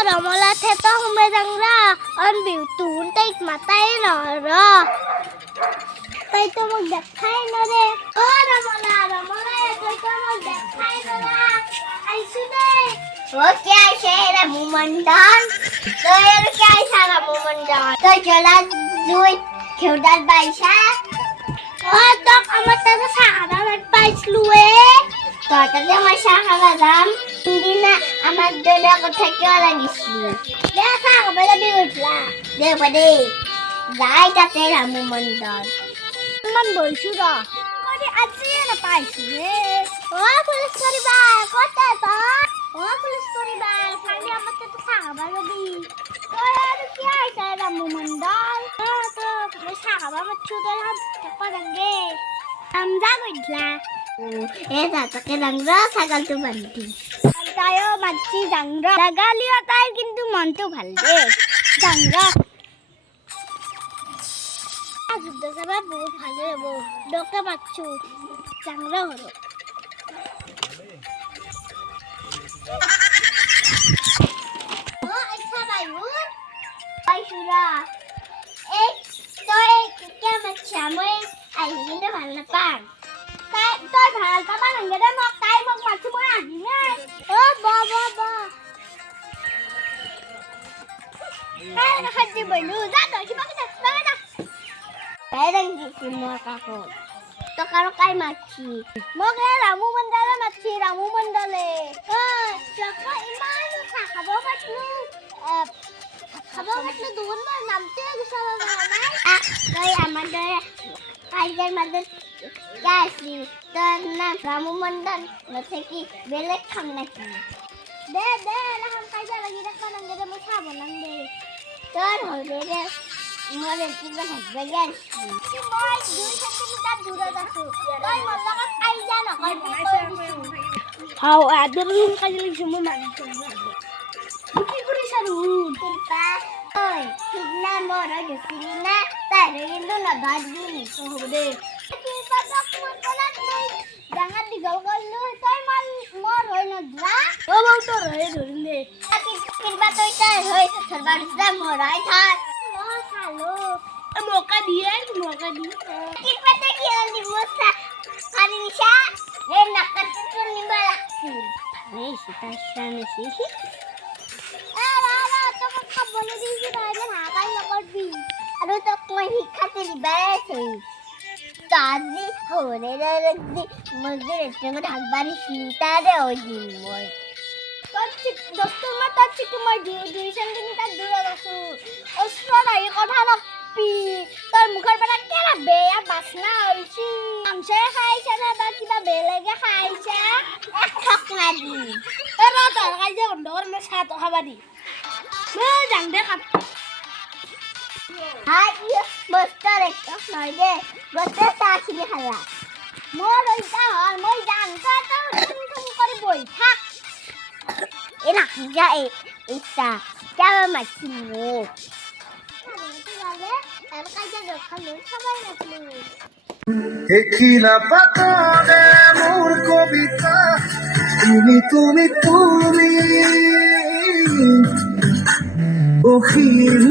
Romola theto humedangra on view tun take matai no ro. Tay to magdakhai no re. Romola tay to magdakhai no ra. Ai sude. Wo kya shehra mumandan. To er kya sara mumandan. To jola lui khewdal baisa. Dok amar tata sara magpaislu তরকারি আমার শাখালা দাম দিনা আমার দোলা কথা কেউ লাগিছিল দেখা কবে বিউটলা দেব দে যাই তাতে রামু মন্ডল মান বইছু র কদি আজি না পাইছি রে ও পুলিশ করিবা কত তো ও পুলিশ করিবা খালি আমার তো শাখাবা গবি ওই আর কি আইছে রামু মন্ডল তো শাখাবা মচ্ছু তো করাঙ্গে আমজা কইলা এটা তাকে রাংরা ছাগল তো বান্তি তাইও মাছি জাংরা লাগালিও তাই কিন্তু মনটো ভাল দে জাংরা যুদ্ধ সভা বহুত ভালো হবো ডকা পাচ্ছু জাংরা হলো ও আচ্ছা ভাইবুন আইসুরা এই তো এই কে মাছি আমি আই কিন্তু ভালো না পান tôi phải các bạn người đây một tay một mặt chứ mới ảnh gì nhá bò đây là hành trình bởi lừa ra đời chứ bắt cái này đây đang gì xin mua cà phê tôi có cái mặt chi mua cái là mua bên đây là mặt chi là mua bên đây lệ cho có imai nó sạc cả bố bắt luôn cả bố bắt luôn đúng mà nằm tiêu cái sao mà này đây à mà đây ai đây mà đây Kasi, na ramu mandan, nasiki belek kam naki. De, laham kaya lagi nak panang de mo sabon lang de. Tur ho de, mo de tiba hasbagan. Si moy, 2 centimeter dura dasu. Toy mo lakas kaya na kay How adurun kaya lang sumo man. Buki kuri sarun. Tirpa. Oy, tigna mo ra jusina, tare indo na badi. Oh de. Jangan digaul-gaul lu, toy mal mor hoy na dra. Bau to rahe dhurin de. Kirba toy ta hoy sarbar sa morai tha. Lo khalo. Moka diye. Kirba ta ki ali mosa. Kanisha, re nakat tu nimbalaksi. Ne sita si. Ara to ka bole di si raje na kai lokot bi. Aru to koi hikhate di bae Tadi hore ragdi mujhe restaurant akbari sitare ojin moy tachik dostur ma tachik ma 2 centimeter dura dasu osra ei kotha na pi tar mukhar bara kera beya basna hoichi amse khaise na ba kiba belege khaise ek thok na di era tar khaise ondor me sato khabari me jang de khat Hai, bostar ekta noy de. Bostar tachi ni khala. Mor oita hol moi jang ka to tum kori boi thak. Ena ja isa. Jawa machimu. এখিলা পাতনে মোর কবিতা তুমি ওখিলা